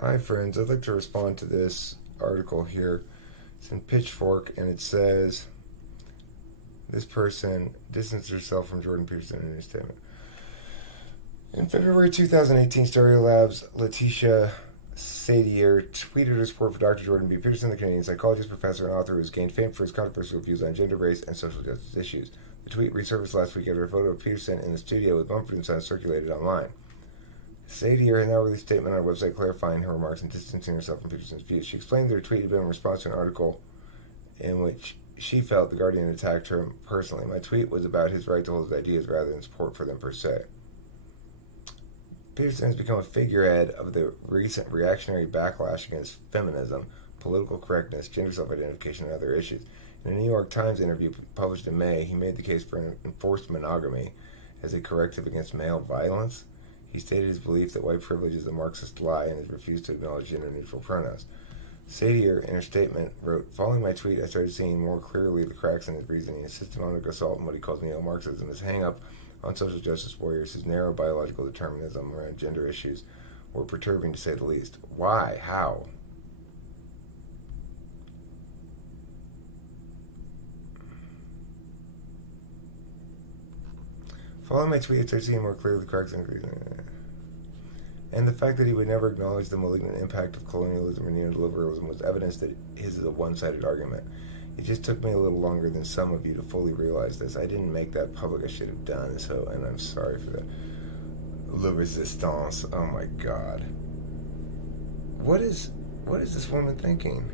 Hi friends, I'd like to respond to this article here. It's in Pitchfork and it says this person distanced herself from Jordan Peterson in a statement. In February 2018, Stereolab's Laetitia Sadier tweeted her support for Dr. Jordan B. Peterson, the Canadian psychologist, professor, and author who has gained fame for his controversial views on gender, race, and social justice issues. The tweet resurfaced last week after a photo of Peterson in the studio with Mumford & Sons circulated online. Sadier has now released a statement on her website clarifying her remarks and distancing herself from Peterson's views. She explained that her tweet had been in response to an article in which she felt the Guardian attacked her personally. My tweet was about his right to hold his ideas rather than support for them per se. Peterson has become a figurehead of the recent reactionary backlash against feminism, political correctness, gender self-identification, and other issues. In a New York Times interview published in May, he made the case for enforced monogamy as a corrective against male violence. He stated his belief that white privilege is a Marxist lie and has refused to acknowledge gender-neutral pronouns. Sadier, in her statement, wrote, "Following my tweet, I started seeing more clearly the cracks in his reasoning, his systematic assault on what he calls neo-Marxism, his hang-up on social justice warriors, his narrow biological determinism around gender issues were perturbing, to say the least." Why? How? Following my tweet, I started seeing more clearly the cracks in his reasoning. And the fact that he would never acknowledge the malignant impact of colonialism or neoliberalism was evidence that his is a one-sided argument. It just took me a little longer than some of you to fully realize this. I didn't make that public. I should have done so, and I'm sorry for that. Le resistance. Oh my God. What is this woman thinking?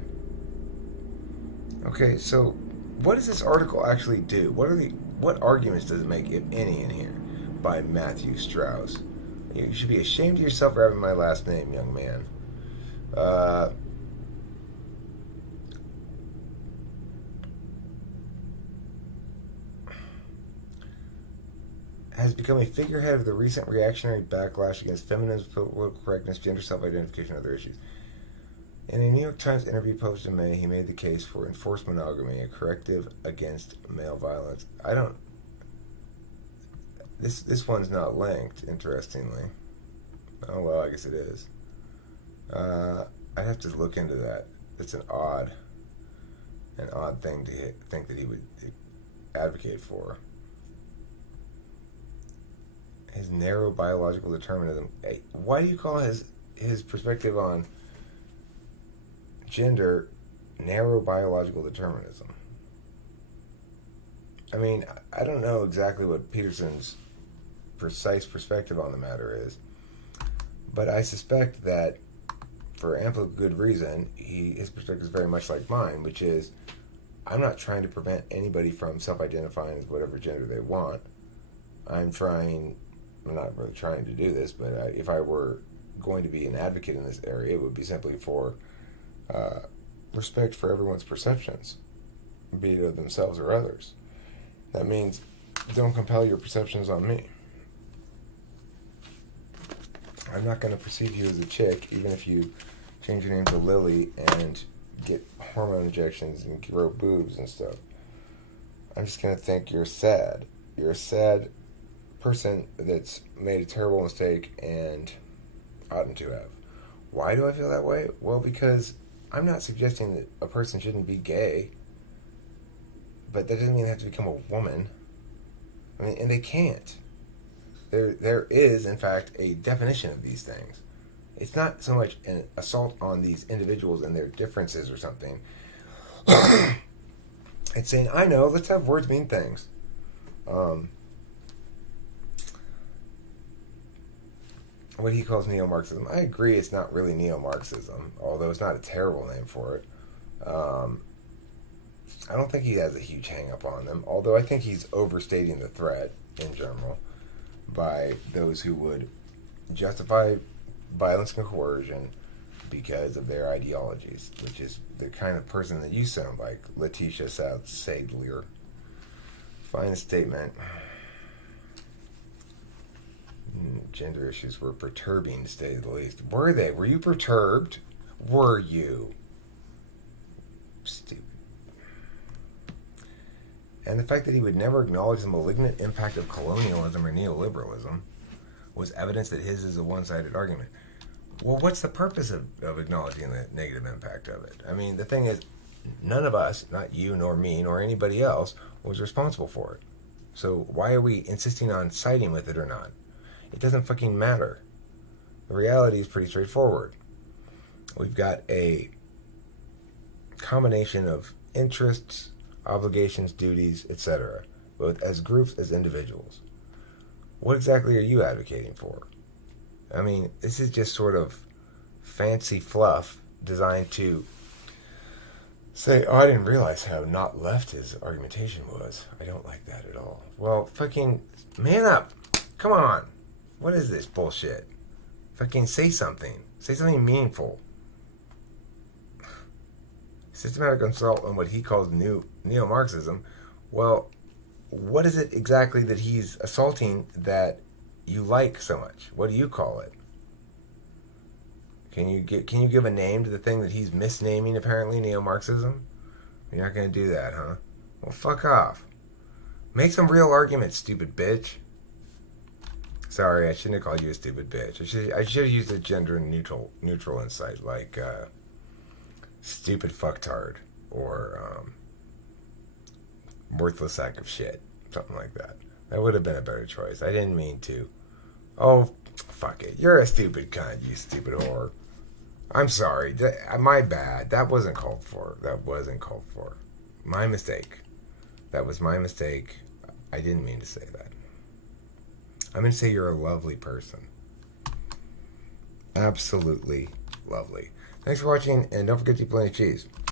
Okay, so what does this article actually do? What arguments does it make, if any, in here by Matthew Strauss? You should be ashamed of yourself for having my last name, young man. Has become a figurehead of the recent reactionary backlash against feminism, political correctness, gender self-identification, and other issues. In a New York Times interview published in May, he made the case for enforced monogamy, a corrective against male violence. This one's not linked, interestingly. Oh, well, I guess it is. I'd have to look into that. It's an odd thing to think that he would advocate for. His narrow biological determinism. Why do you call his perspective on gender narrow biological determinism? I mean, I don't know exactly what Peterson's precise perspective on the matter is, but I suspect that for ample good reason, his perspective is very much like mine, which is, I'm not trying to prevent anybody from self-identifying as whatever gender they want. I'm not really trying to do this, but if I were going to be an advocate in this area, it would be simply for respect for everyone's perceptions, be it of themselves or others. That means don't compel your perceptions on me. I'm not going to perceive you as a chick, even if you change your name to Lily and get hormone injections and grow boobs and stuff. I'm just going to think you're sad. You're a sad person that's made a terrible mistake and oughtn't to have. Why do I feel that way? Well, because I'm not suggesting that a person shouldn't be gay, but that doesn't mean they have to become a woman. I mean, and they can't. There is, in fact, a definition of these things. It's not so much an assault on these individuals and their differences or something. It's saying, I know, let's have words mean things. What he calls neo-Marxism. I agree it's not really neo-Marxism, although it's not a terrible name for it. I don't think he has a huge hang-up on them, although I think he's overstating the threat in general by those who would justify violence and coercion because of their ideologies, which is the kind of person that you sound like, Laetitia Sadier. Find a statement. Gender issues were perturbing, to say the least. Were they? Were you perturbed? Were you? Stupid. And the fact that he would never acknowledge the malignant impact of colonialism or neoliberalism was evidence that his is a one-sided argument. Well, what's the purpose of acknowledging the negative impact of it? I mean, the thing is, none of us, not you nor me nor anybody else, was responsible for it. So why are we insisting on siding with it or not? It doesn't fucking matter. The reality is pretty straightforward. We've got a combination of interests, obligations, duties, etc., both as groups as individuals. What exactly are you advocating for? I mean, this is just sort of fancy fluff designed to say, oh, I didn't realize how not left his argumentation was. I don't like that at all. Well, fucking man up. Come on. What is this bullshit? Fucking say something. Say something meaningful. Systematic assault on what he calls neo-Marxism. Well, what is it exactly that he's assaulting that you like so much? What do you call it? Can you give a name to the thing that he's misnaming, apparently, neo-Marxism? You're not going to do that, huh? Well, fuck off. Make some real arguments, stupid bitch. Sorry, I shouldn't have called you a stupid bitch. I should have used a gender neutral insight, like stupid fucktard or worthless sack of shit. Something like that. That would have been a better choice. I didn't mean to. Oh, fuck it. You're a stupid cunt, you stupid whore. I'm sorry. My bad. That wasn't called for. My mistake. That was my mistake. I didn't mean to say that. I'm going to say you're a lovely person. Absolutely lovely. Thanks for watching, and don't forget to eat plenty of cheese.